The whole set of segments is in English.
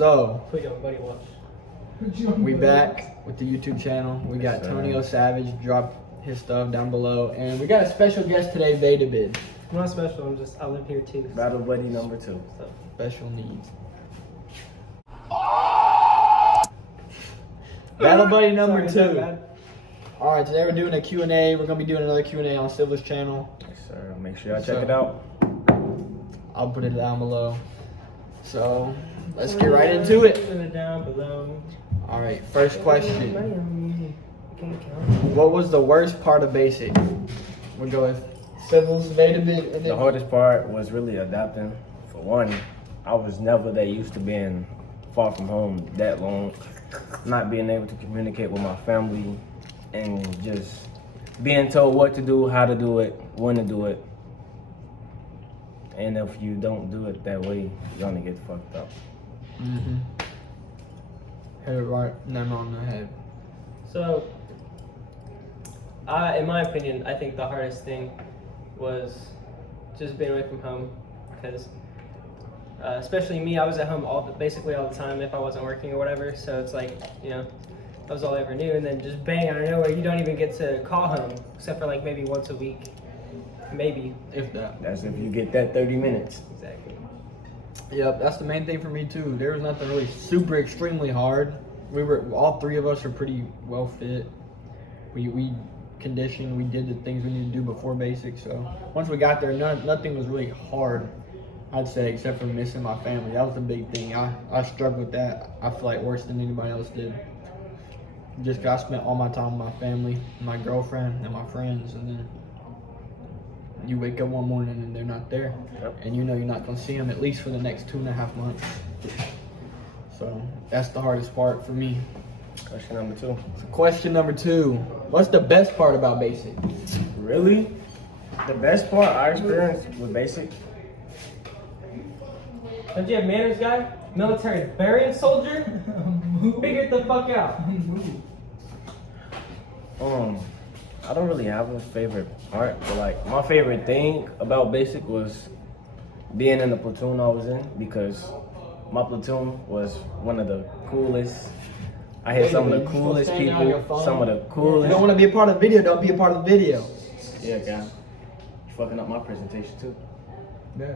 So, Put your buddy watch. we back with the YouTube channel. We got Tonio Savage, drop his stuff down below. And we got a special guest today, Vadabid. I'm not special, I live here too. Battle buddy number 2. So. Special needs. Battle buddy number 2. All right, today we're doing a Q&A. We're gonna be doing another Q&A on Silva's channel. Yes, sir. Make sure y'all check it out. I'll put it down below. So let's get right into it. Down below. All right, first question. What was the worst part of basic? We'll go with Silva's, Vadabid, and The then hardest part was really adapting. For one, I was never that used to being far from home that long, not being able to communicate with my family, and just being told what to do, how to do it, when to do it. And if you don't do it that way, you're gonna get fucked up. Hit it right, number on the head. So, in my opinion, I think the hardest thing was just being away from home, because especially me, I was at home basically all the time if I wasn't working or whatever. So it's like, you know, that was all I ever knew. And then just bang, out of nowhere, you don't even get to call home except for like maybe once a week, maybe. If that. That's if you get that 30 minutes. Exactly. Yep, that's the main thing for me too. There was nothing really super extremely hard. All three of us are pretty well fit. We conditioned, we did the things we needed to do before basic. So once we got there, nothing was really hard, I'd say, except for missing my family. That was the big thing. I struggled with that. I feel like worse than anybody else did. Just 'cause I spent all my time with my family, my girlfriend, and my friends, and then you wake up one morning and they're not there. Yep. And you know you're not gonna see them at least for the next 2.5 months. So that's the hardest part for me. Question number 2. So question number 2, what's the best part about basic? Really? The best part I experienced with basic? Don't you have manners, guy? Military barian soldier? Figure it the fuck out. I don't really have a favorite part, but like my favorite thing about basic was being in the platoon I was in, because my platoon was one of the coolest. I had some of the coolest people, some of the coolest. You don't want to be a part of the video, don't be a part of the video. Yeah, guy. You're fucking up my presentation too. Yeah,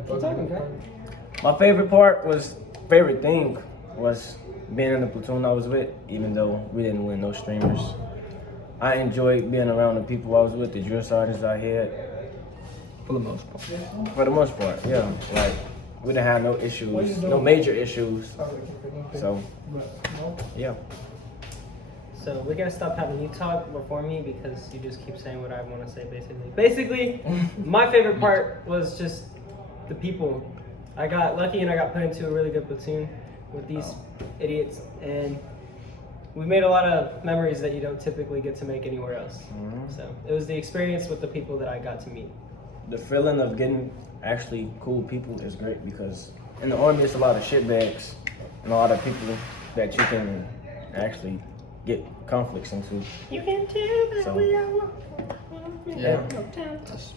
My favorite thing was being in the platoon I was with, even though we didn't win no streamers. I enjoyed being around the people I was with, the drill sergeants I had. For the most part. For the most part, yeah. Like, we didn't have no issues, no major issues. So, yeah. So we gotta stop having you talk before me, because you just keep saying what I want to say, basically. Basically, my favorite part was just the people. I got lucky and I got put into a really good platoon with these idiots, and we made a lot of memories that you don't typically get to make anywhere else. So it was the experience with the people that I got to meet. The feeling of getting actually cool people is great, because in the army it's a lot of shitbags and a lot of people that you can actually get conflicts into. You can tell that So, we are Yeah. That's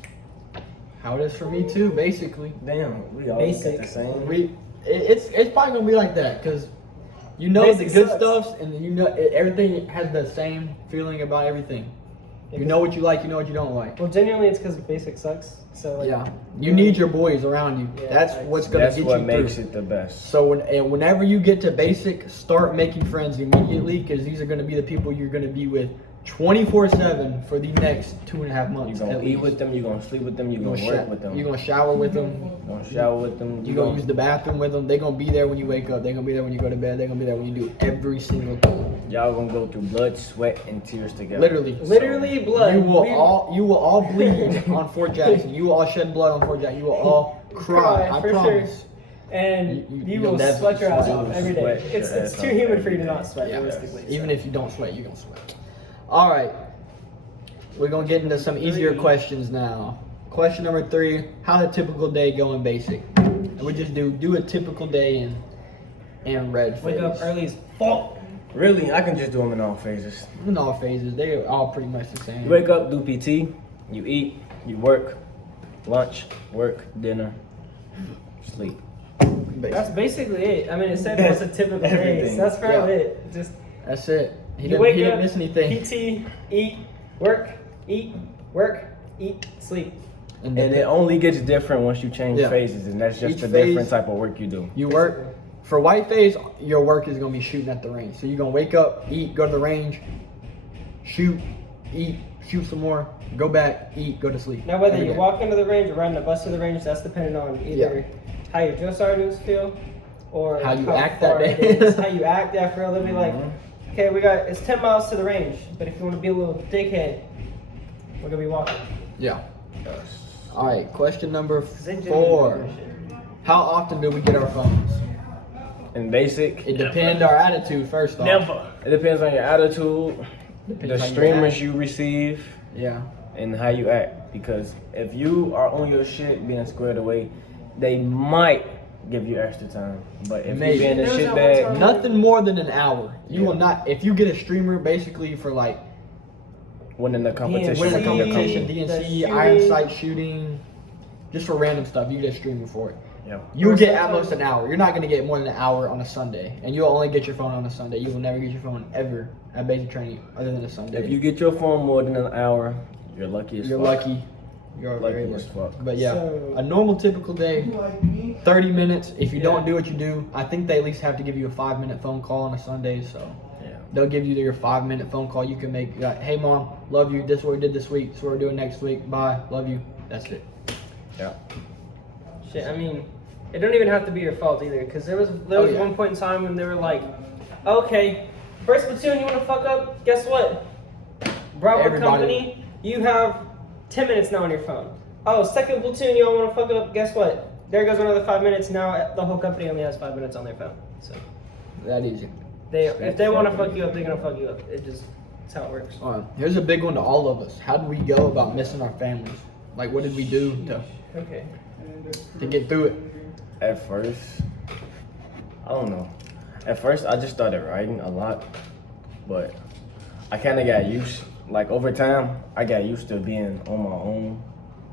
how it is for me too, basically. Damn, we all Basic. got the same. It's probably gonna be like that, because you know Basic the good sucks. stuff, and then you know everything has the same feeling about everything. You know what you like, you know what you don't like. Well, genuinely, it's because basic sucks. So like, Yeah, you need your boys around you. Yeah, That's what's gonna That's get what you makes through. it the best. So whenever you get to basic, start making friends immediately, because these are gonna be the people you're gonna be with 24/7 for the next 2.5 months. You're gonna at eat least. with them, you're gonna sleep with them, you're gonna work with them. You're gonna shower with them. You're gonna shower with them. You're gonna use the bathroom with them. They're gonna be there when you wake up. They're gonna be there when you go to bed. They're gonna be there when you do every single thing. Y'all gonna go through blood, sweat, and tears together. literally blood. You will all bleed on Fort Jackson. You will all shed blood on Fort Jackson. You will all cry. I for promise. sure. And you you'll will never sweat your ass sweat. off every day. Sweat It's your ass too off humid for you every to day. not sweat, Yeah. realistically. Even if you don't sweat, you're gonna sweat. All right. We're gonna get into some easier questions now. Question number 3: how the typical day go in basic? And we just do a typical day in red phase. Wake up early as fuck. Really, I can just do them in all phases. In all phases, they all pretty much the same. You wake up, do PT, you eat, you work, lunch, work, dinner, sleep. That's basically it. I mean, it said what's a typical day. Everything. So that's probably Yeah. it. Just That's it. He you didn't, wake he up, didn't miss anything. PT, eat, work, eat, sleep. And And it only gets different once you change Yeah. phases, and that's just Each a phase- different type of work you do. you work for white phase. Your work is gonna be shooting at the range. So you're gonna wake up, eat, go to the range, shoot, eat, shoot some more, go back, eat, go to sleep. Now, whether Every you day. walk into the range or riding a bus to the range, that's dependent on either how your drill sergeants feel or How you act that far day. it is. How you act after they'll be like, Mhm. okay, it's 10 miles to the range, but if you want to be a little dickhead, we're gonna be walking. Yeah. All right. Question number 'Cause they 4. genuinely do shit. How often do we get our phones? In basic, It depends our attitude first off. Never. it depends on your attitude, Depends the how you streamers act. you receive, Yeah. and how you act. Because if you are on your shit being squared away, they might give you extra time. But if Maybe. you being a There's shit that one bag, time- Nothing more than an hour. You Yeah. will not. If you get a streamer, basically for like winning the competition, winning a with your competition, company. DNC, the iron shooting. sight shooting, just for random stuff, you get a streamer for it. Yeah. You'll Or get at sometimes- most an hour. You're not gonna get more than an hour on a Sunday, and you'll only get your phone on a Sunday. You will never get your phone ever at basic training other than a Sunday. If you get your phone more than an hour, you're lucky as You're fuck. lucky. You're very Lucky as lucky. fuck. But yeah, So- a normal typical day, 30 minutes. If you don't do what you do, I think they at least have to give you a 5-minute phone call on a Sunday. So Yeah. they'll give you your 5-minute phone call. You can make like, hey mom, love you. This is what we did this week. This is what we're doing next week. Bye, love you. That's it. Yeah. Shit, I mean, it don't even have to be your fault either, because there was Oh, yeah. one point in time when they were like, okay, first platoon, you want to fuck up? Guess what? Bravo Everybody- company, you have 10 minutes now on your phone. Oh, second platoon, y'all want to fuck up? Guess what? There goes another 5 minutes. Now the whole company only has 5 minutes on their phone. So That easy. if they want to fuck you up, they're gonna fuck you up. It's how it works. All right. Here's a big one to all of us. How do we go about missing our families? Like, what did we do Okay. to get through it? At first, I don't know. At first, I just started writing a lot, but I kind of got used. Like over time, I got used to being on my own,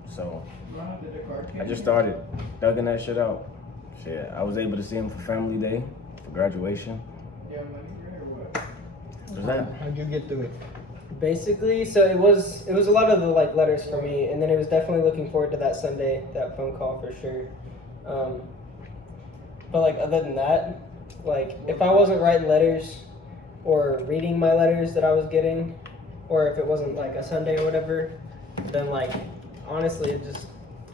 so I just started thugging that shit out. Shit, I was able to see him for family day, for graduation. What's that? How'd you get through it? Basically, so it was a lot of the like letters for me, and then it was definitely looking forward to that Sunday, that phone call for sure. But like other than that, like if I wasn't writing letters or reading my letters that I was getting, or if it wasn't like a Sunday or whatever, then like honestly, it just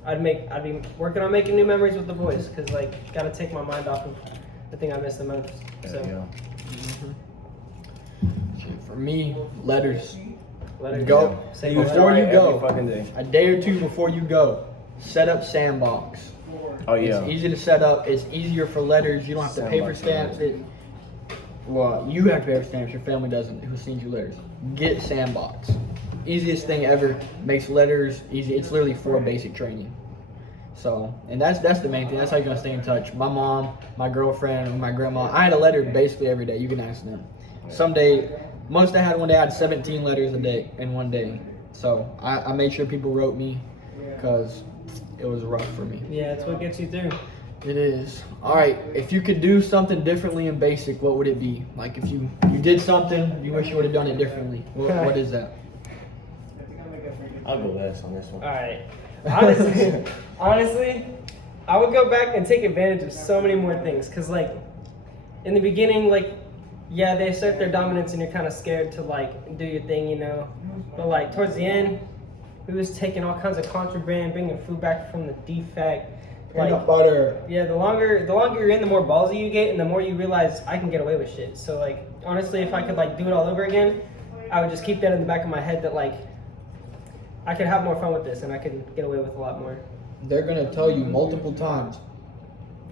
I'd be working on making new memories with the boys, cause like gotta take my mind off of the thing I miss the most. So Yeah. Shit, for me, letters. letters. Go. Say Before goodbye. you Every go. fucking day. A day or two before you go, set up Sandbox. Oh yeah. It's easy to set up. It's easier for letters. You don't have to pay for Sandbox, stamps. Well, you have to pay for stamps. Your family doesn't. Who sends you letters? Get Sandbox. Easiest thing ever. Makes letters easy. It's literally for basic training. So, and that's the main thing. That's how you're gonna stay in touch. My mom, my girlfriend, and my grandma. I had a letter basically every day. You can ask them. Most I had one day. I had 17 letters a day in one day. So I made sure people wrote me because it was rough for me. Yeah, it's what gets you through. It is. All right. If you could do something differently in basic, what would it be? Like if you did something, you wish you would have done it differently. What is that? I'll go last on this one. All right. Honestly, I would go back and take advantage of so many more things. Cause like, in the beginning, like, yeah, they assert their dominance and you're kind of scared to like do your thing, you know. But like towards the end, we was taking all kinds of contraband, bringing food back from the defect. Like, butter. yeah, the longer you're in, the more ballsy you get, and the more you realize I can get away with shit. So like, honestly, if I could like do it all over again, I would just keep that in the back of my head that like I could have more fun with this and I could get away with a lot more. They're gonna tell you multiple times.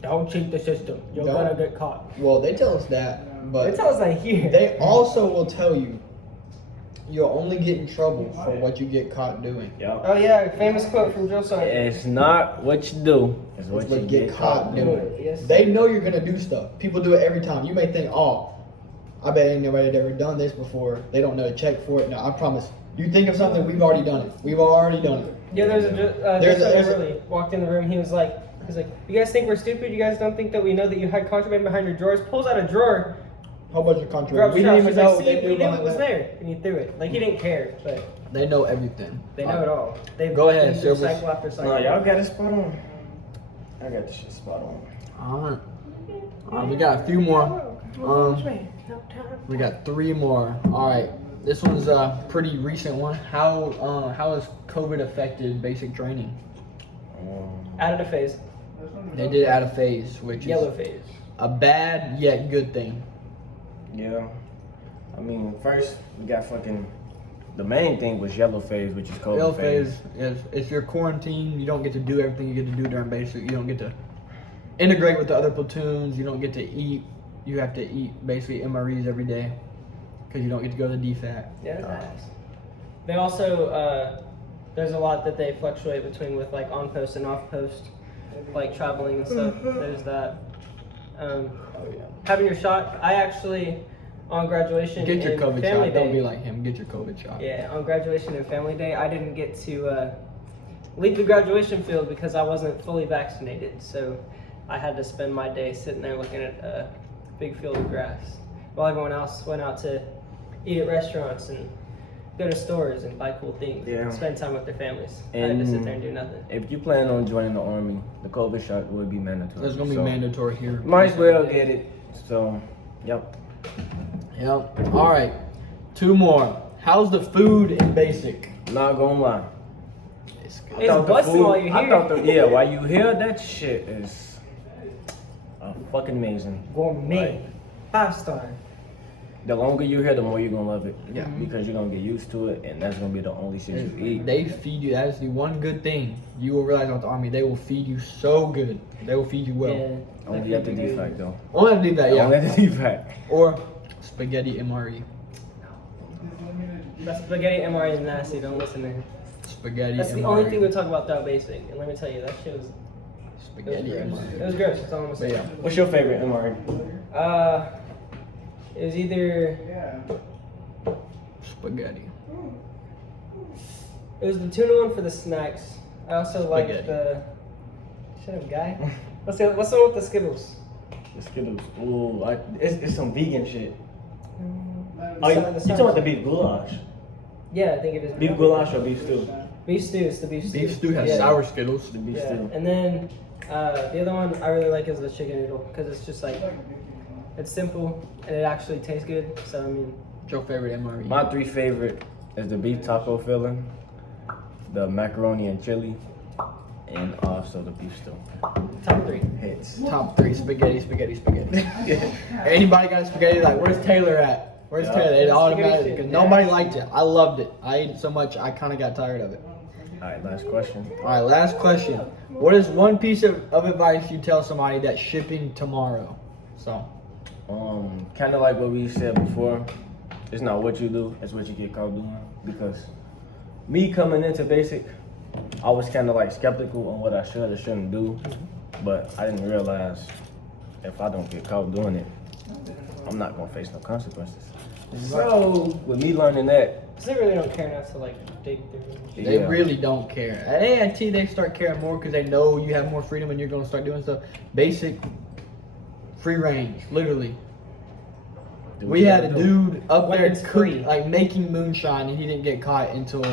Don't cheat the system. You're Don't. gonna get caught. Well, they tell us that, but They tell us that here. they also will tell you you'll only get in trouble for what you get caught doing. Yeah. Oh yeah, famous quote from Joe Sargent. It's not what you do, it's what It's you what get caught doing. doing. Yes. They know you're gonna do stuff. People do it every time. You may think, oh, I bet ain't nobody had ever done this before. They don't know to check for it. No, I promise. You think of something, we've already done it. We've already done it. Yeah, there's There's a- Beverly walked in the room. He was like, He's like, you guys think we're stupid? You guys don't think that we know that you had contraband behind your drawers? Pulls out a drawer. How much of contraband? Grubs We didn't even He's know like, they see, knew we knew behind it was that. there. And he threw it. Like, he didn't care, but They know everything. they know it all. They've Go ahead, been through Silvers. cycle after cycle. No, y'all got it spot on. I got this shit spot on. Alright, we got a few more. We got 3 more. Alright, this one's a pretty recent one. How has COVID affected basic training? Out of the phase. They did add a phase, which Yellow is phase. a bad yet good thing. Yeah. I mean, first we got fucking. The main thing was yellow phase, which is COVID Yellow phase. phase is it's your quarantine. You don't get to do everything you get to do during basic. You don't get to integrate with the other platoons. You don't get to eat. You have to eat basically MREs every day because you don't get to go to the DFAT. Yeah, that's nice. They also, there's a lot that they fluctuate between with like on post and off post, like traveling and stuff. There's that. Having your shot, I actually, on graduation Get your and COVID family shot. day, Don't be like him. Get your COVID shot. yeah, on graduation and family day, I didn't get to leave the graduation field because I wasn't fully vaccinated. So I had to spend my day sitting there looking at a big field of grass while everyone else went out to eat at restaurants and go to stores and buy cool things. Yeah. And spend time with their families. I had to sit there and do nothing. If you plan on joining the army, the COVID shot would be mandatory. It's gonna be So, mandatory here. Might as well get it. So, yep. Yep. All right. 2 more. How's the food in basic? Not gonna lie. It's It's thought the busting food- while you're I here. thought while you hear that shit is fucking amazing. Gourmet. 5-star. The longer you hear, the more you're gonna love it. Yeah. Because you're gonna get used to it, and that's gonna be the only shit you eat. They feed you. That is the one good thing you will realize about the army. They will feed you so good. They will feed you well. Yeah. Only at the DFAC though. Only have to do that, Only yeah. at the DFAC. Or spaghetti MRE. That spaghetti MRE is nasty. Don't listen to him. Spaghetti That's the MRE. only thing we talk about throughout basic. And let me tell you, that shit was, it was Spaghetti gross. It MRE. was gross. That's all I'm gonna But say. yeah. What's your favorite MRE? It was either Spaghetti. it was the tuna one for the snacks. I also liked Spaghetti. the shut up guy. What's the one with the Skittles? The Skittles. Ooh, it's some vegan shit. The sun- the sun- beef goulash? Yeah, I think it is. Beef goulash or beef stew? Beef stew. It's the beef stew. Beef stew has Yeah. sour Skittles. The beef Yeah, stew. and then the other one I really like is the chicken noodle because it's just like it's simple and it actually tastes good. So I mean, What's your favorite MRE? My 3 favorite is the beef taco filling, the macaroni and chili, and also the beef stew. top 3. Hits. Top 3 spaghetti, spaghetti, spaghetti. Anybody got spaghetti? Like, where's Taylor at? Where's Yeah. Taylor? It automatically Spaghetti because shit, nobody yeah. liked it. I loved it. I ate it so much I kind of got tired of it. Alright, last question. All right, last question. What is one piece of advice you tell somebody that's shipping tomorrow? So, Kind of like what we said before. It's not what you do, it's what you get caught doing. Because me coming into basic, I was kind of like skeptical on what I should or shouldn't do. But I didn't realize if I don't get caught doing it, I'm not gonna face no consequences. So with me learning that, Cause they really don't care enough to like dig through. they yeah. really don't care. At AIT, they start caring more because they know you have more freedom and you're going to start doing stuff. Basic, free range, literally. do We what had a you gotta do. dude up there Weapons free. like making moonshine and he didn't get caught until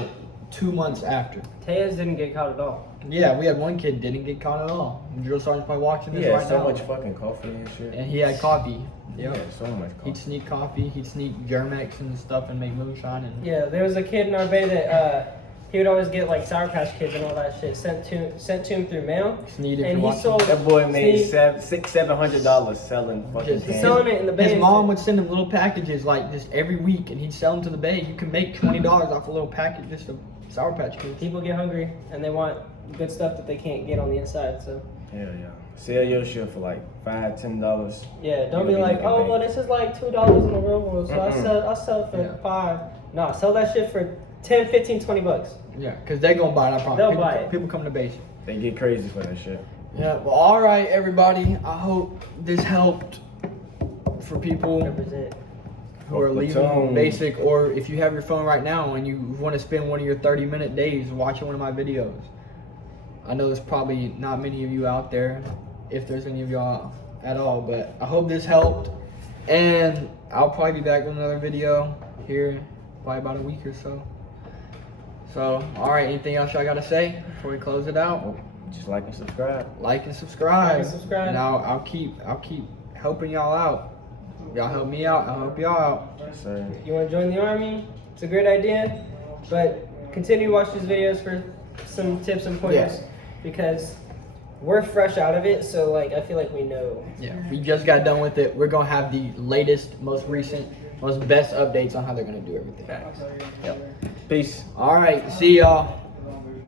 2 months after. Tejas didn't get caught at all. Yeah, we had one kid didn't get caught at all. Drill sergeant's probably watching He this had right so now. much fucking coffee and shit. And he had coffee. He Yeah. had so much He'd coffee. sneak coffee, he'd sneak Germex and stuff and make moonshine and Yeah, there was a kid in our bay that he would always get like Sour Patch Kids and all that shit sent to him through mail. Sneed if And you're he watching. sold That boy made Sneed- $600-700 selling fucking Just He's candy. selling it in the bay. His mom would send him little packages like just every week and he'd sell them to the bay. You can make $20 off a little package just of Sour Patch Kids. People get hungry and they want good stuff that they can't get on the inside. So Hell yeah. Sell your shit for like $5-10. yeah, don't You'll be like, making oh bank. well, this is like $2 in the real world, so I'll sell it for Yeah. $5. Nah, sell that shit for 10, 15, 20 bucks. Yeah, because they're going to buy it, I promise. They'll people, buy it. People come to base. They get crazy for that shit. Yeah, well, all right, everybody. I hope this helped for people Represent. who are For leaving platoon. basic, or if you have your phone right now and you want to spend one of your 30-minute days watching one of my videos. I know there's probably not many of you out there, if there's any of y'all at all, but I hope this helped. And I'll probably be back with another video here, probably about a week or so. So, all right, anything else y'all gotta say before we close it out? Just like and subscribe. Like and subscribe. Like and subscribe. And I'll keep helping y'all out. Y'all help me out, I'll help y'all out. Yes, sir. You want to join the army? It's a great idea, but continue to watch these videos for some tips and pointers Yeah. because we're fresh out of it. So like I feel like we know. Yeah, we just got done with it. We're gonna have the latest, most recent, most best updates on how they're gonna do everything. Peace. All right, see y'all.